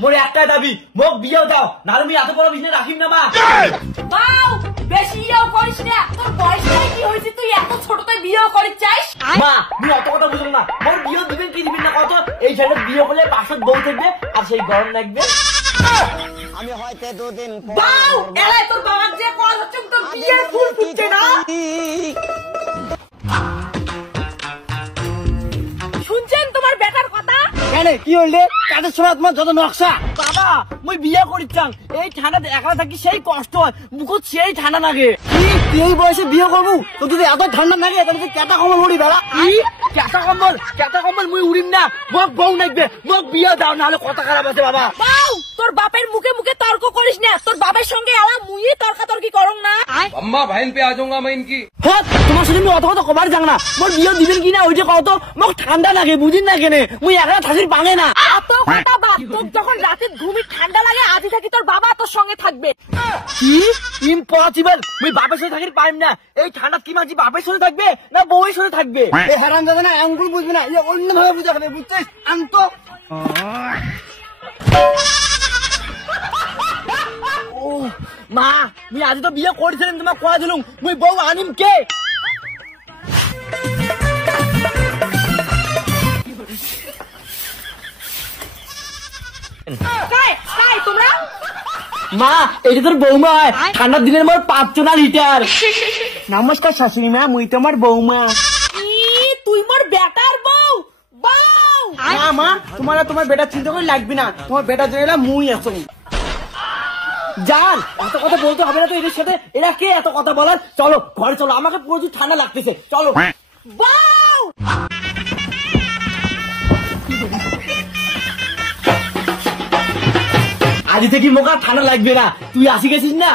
মোর একটাই দাবি, মোক বিয়েও দাও, নাহলে আমি এত বড় বিজনেস রাখিম না মা। বাউ বেশি ইয়েও করিস না, তোর বয়সটাই কি হয়েছে তুই এত ছোটতে বিয়েও করিস চাইস? মা তুমি অত কথা বুঝলো না, মোর বিয়ে দিবেন কি দিবেন না কত, এই ছেলে বিয়ে করলে পাশে বউ থাকবে আর সেই গরম লাগবে। আমি হয়তো দুদিন বাউ এলাই তোর বাবার যে কল হচ্ছে তোর বিয়ে ফুল ফুটছে না। শুনছেন তোমার বেটার কথা? কেন কি হইলে কাজের সময় তোমার যত নকশা। বাবা মুই বিয়ে করিচ্ছাং, এই ঠান্ডাতে একলা থাকি সেই কষ্ট হয়, মুখত সেই ঠান্ডা লাগে। কি তুই এই বয়সে বিয়ে করবো, তো যদি এত ঠান্ডা লাগে তাহলে তুই কেটা কম্বল উড়ি বেড়া। কি কেটা কম্বল মুই উড়িম না, মোক বউ নাকবে, মোক বিয়ে দাও, নাহলে কথা খারাপ আছে। বাবা বাউ তোর বাপের মুখে মুখে তর্ক করিস না, তোর বাপের সঙ্গে এলা মুই তর্কাতর্কি করং না। अम्मा बहन पे आ जाऊंगा मैं इनकी। হ্যাঁ তোমার সাথে আমি অত কথা কবার যাং না, মোর বিয়ে দিবেন কিনা ওই যে কত, মোক ঠান্ডা লাগে বুঝিন না কেনে, মুই একলা থাকির পাঙে না। এত কথা বাপ, তোর যখন রাতে ঘুমি ঠান্ডা লাগে আজই থাকি তোর বাবা তোর সঙ্গে থাকবে। কি ইম্পসিবল, মুই বাপের সাথে থাকির পাইম না, এই ঠান্ডা কি মাঝি বাপের সাথে থাকবে না বউয়ের সাথে থাকবে। এই হারাম দাদা না আঙ্গুল বুঝবি না, ইয়ে অন্য ভাবে বুঝা খাবে, বুঝছিস আন্ত। ও মা মুই আজ তো বিয়ে করছিলেন, তোমার কয়া দিলুম মুই বউ আনিম কে। তোমরা মা এটা তোর বৌমা, ঠান্ডার দিনের মোর 5 লিটার। নমস্কার শাশুড়ি মা, মুই তোমার বৌমা। তুই মোর বেটার বউ? বউ না মা তোমার বেটা চিন্তা করে লাগবে না, তোমার বেটা জন্য মুই আছো। জান এত কথা বলতে হবে না তো এদের সাথে, এরা কে এত কথা বলার। চলো ঘরে চলো, আমাকে প্রচুর ঠান্ডা লাগতেছে, চলো। বউ আজ থেকে মোকা ঠান্ডা লাগবে না, তুই আসি গেছিস না।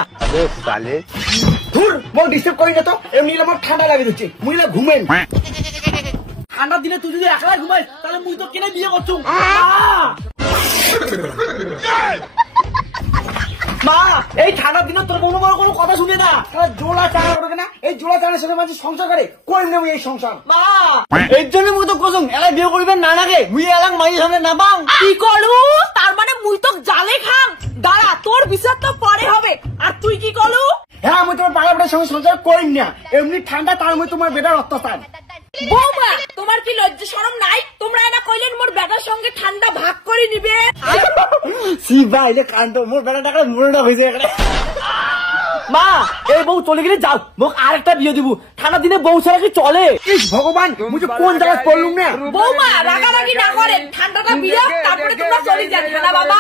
ধুর মোক ডিস্টার্ব করি না তো, এমনি আমার ঠান্ডা লাগে দিচ্ছে, মুই না ঘুমেন। ঠান্ডার দিনে তুই যদি একলা ঘুমাই তাহলে মুই তো কেনে বিয়ে করছুম। মা এই ঠান্ডার দিনে তোর কোনো কোনো কথা শুনে না, জোড়া চাড়া করবে না, এই জোড়া চাড়ার সাথে মাঝে সংসার করে কই নেব এই সংসার। মা এর জন্য মুই তো কসম এলাই বিয়ে করিবেন না নাগে, মুই এলাম মাইয়ের সামনে না পাং। কি করু, তার মানে মুই তো জালে খাম। দাঁড়া তোর বিচার তো পরে হবে, আর তুই কি করু? হ্যাঁ আমি তোমার বাবা বেটার সঙ্গে সংসার করিম না, এমনি ঠান্ডা তার মধ্যে তোমার বেটার অত্যাচার। বৌমা তোমার কি লজ্জা শরম নাই? তোমরা এনা কইলেন মোর বেটার সঙ্গে ঠান্ডা ভাগ করে নিবে। সি ভাই যে কান্দ, মোর বেটা টাকা মুড়টা হয়েছে এখানে। মা এই বউ চলে গেলে যাও, মোক আরেকটা বিয়ে দিব, ঠান্ডা দিনে বউ ছাড়া কি চলে। ভগবান মুঝে কোন জায়গায় পড়লুম না। বৌমা রাগারাগি না করেন, ঠান্ডাটা বিয়ে তারপরে তোমরা চলে যাবে না বাবা।